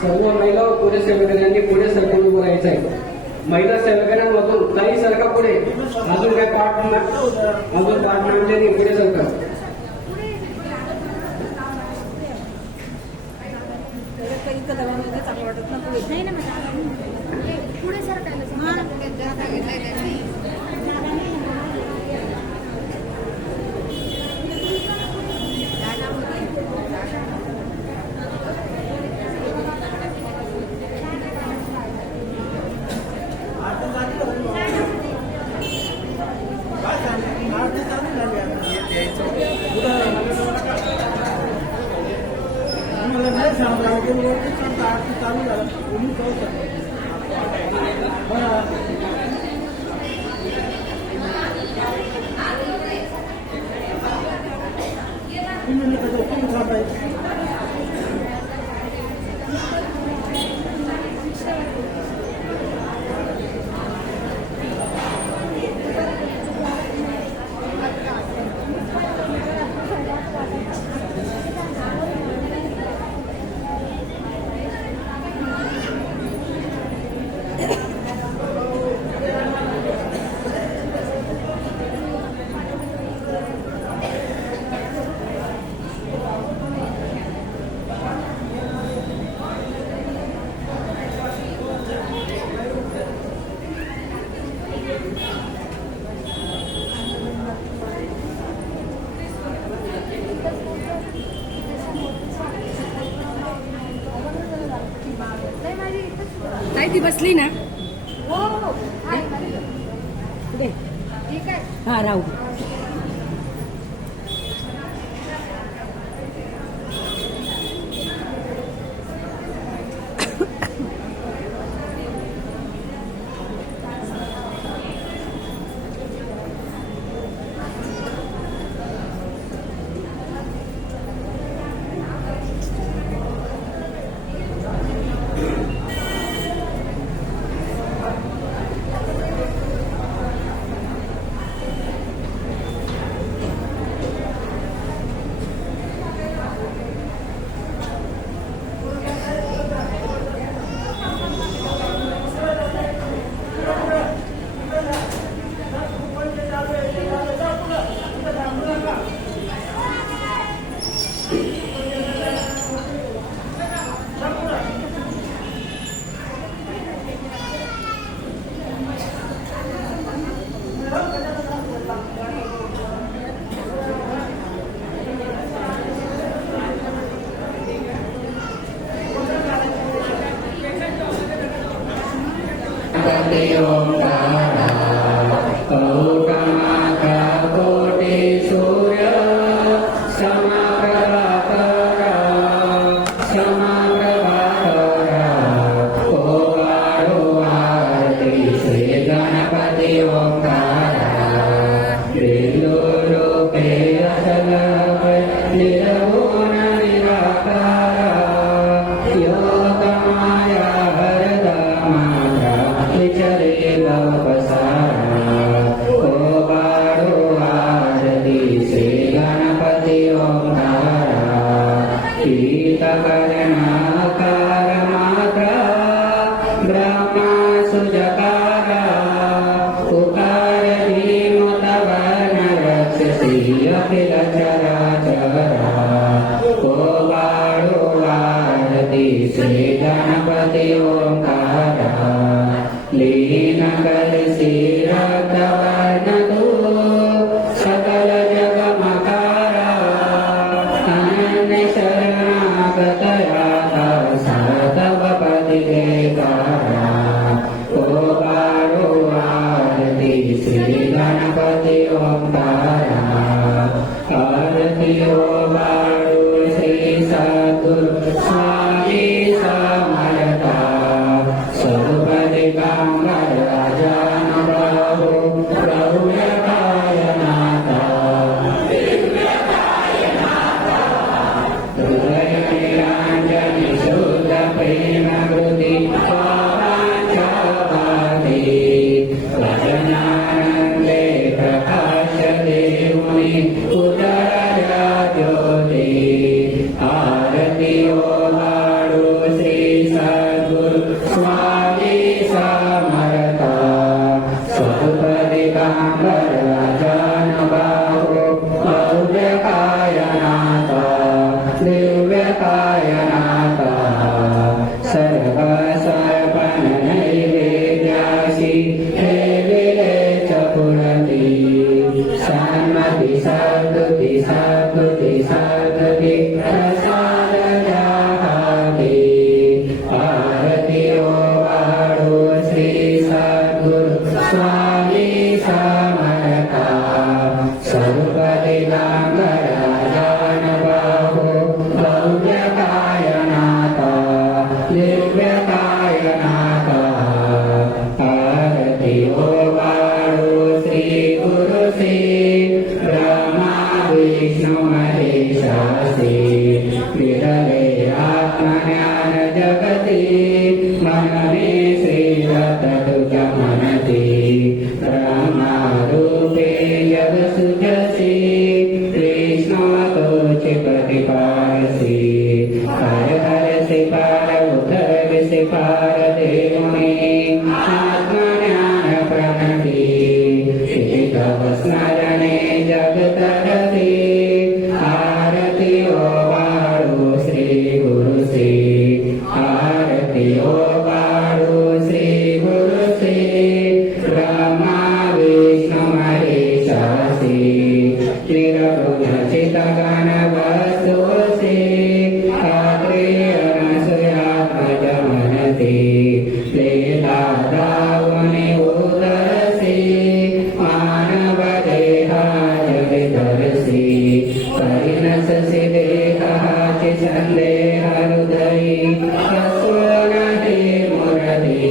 सर्व महिला व पुरुष सेवेकऱ्यांनी पुढे सरकून उभं राहायचं आहे. महिला सेवेकऱ्यांमधून काही सरका पुढे, अजून काय अजून ताट मांडले नाही, पुढे सरका. पुढे सरकायला ती बसली ना. हो हो ठीक आहे. हा राहू. Udara विष्णु महेशासी विरले आत्मज्ञान जगति मनमे श्रीरत तुझ मनति ब्रह्मारूपे जग सुजसी विष्णु तुझ प्रतिपासी हर हर से पार उधर से पार देवने आत्मज्ञान प्रणति तव स्मरणे जगतरति आरती ओ बाळू श्री गुरु श्री आरती ओ बाळू श्री गुरु श्री ब्रह्मा विष्णु महेशासी निर्गुणचित गण वस्तुसी अत्रेय अनसूयात्मज मनति लेता दावने उदरसी मानव देहा जगदर्शी परिणससि देहाचि संदेह हृदयी स्वनहि मुरली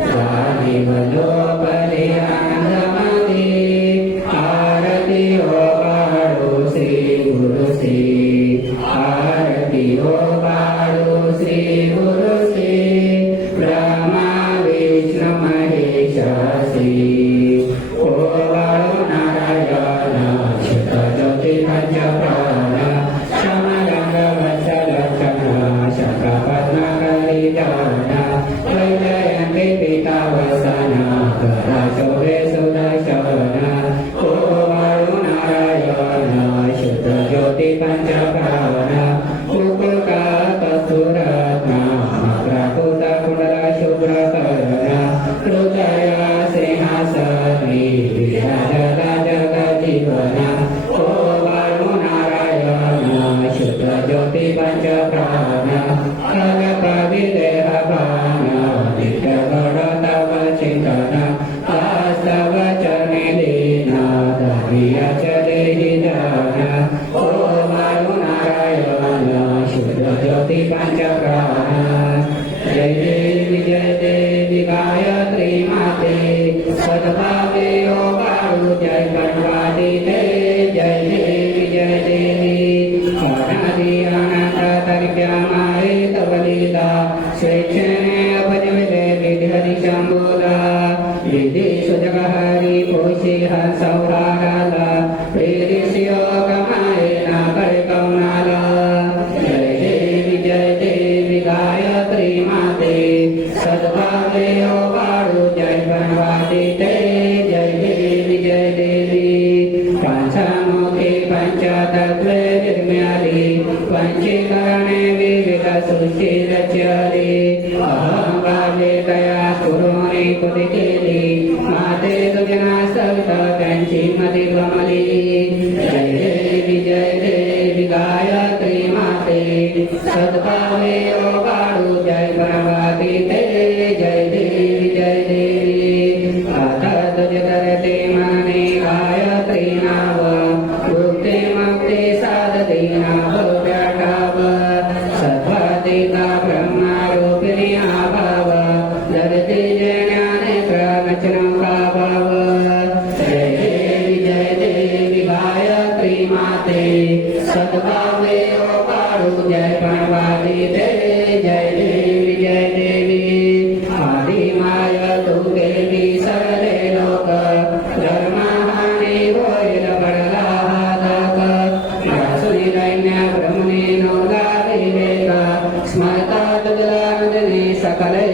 जानिव लोपरि आनंदमति आरती ओ बाळू श्री गुरु श्री आरती ओ बाळू श्री गुरु श्री ब्रह्मा विष्णु महेशासी ओ बाळू नारायण शुद्ध ज्योती पंच प्राण समरंग वत्सल चक्र शक्र पद्मकरी जान वैजयंती पिता वसन करा शोभे सुदर्शन ओ बाळू नारायण शुद्ध ज्योती पंच प्राण मुकुका कस्तुरत्न प्रकृत कुंडल शुभ्र कर्ण हृदय सिंहासनी विराजता जग जीवन ओ बाळू नारायण शुद्ध ज्योती पंच प्राण खग कवि देह भान नित्य गण तव चिंतन वास्तव चने लीन दरिया चले दान ओ बाळू नारायण शुद्ध ज्योती पंच प्राण जय देवी जय देवी गायत्री माते सद्भावे ओ बाळू जय गणवादी ते जय देवी अनादि अनंत तर्क्या माये तव लीला स्वेच्छेने अपजविले विधि शंभुला विधि सुजगहरी पोषी हंसौराला प्रेरिस्यो कमाये ना कौनाला जय देवी गायत्री माते सद्भावे ओ बाळू जय गणवादी ते जय देवी पंचमुखे पंचतत्वे निर्म्याली पंचीकरणे विविध सृष्टी रचली अहं भावे दया कुरुने कुटी केली माते तुझना सवित त्यांची मती गमली जय देवी गायत्री माते सद्भावे ओ बाळू जय गणवादी ते जय देवी आता तुझ करते मने गायत्री नाव मुक्ते मुक्ते साधते नाव व्याठाव सद्भातिका ब्रह्मारूपिणी आभाव धरते ज्ञाने प्रवचनं भाव जय देवी गायत्री माते सद्भावे ओ बाळू जय गणवादी ते जय देवी आदिमाय तू देवी सरले लोक धर्महानी होईल पडला हातक यासुनी दैन्य ब्रह्मणे नो गावी वेगा स्मरता तुझला नदने सकले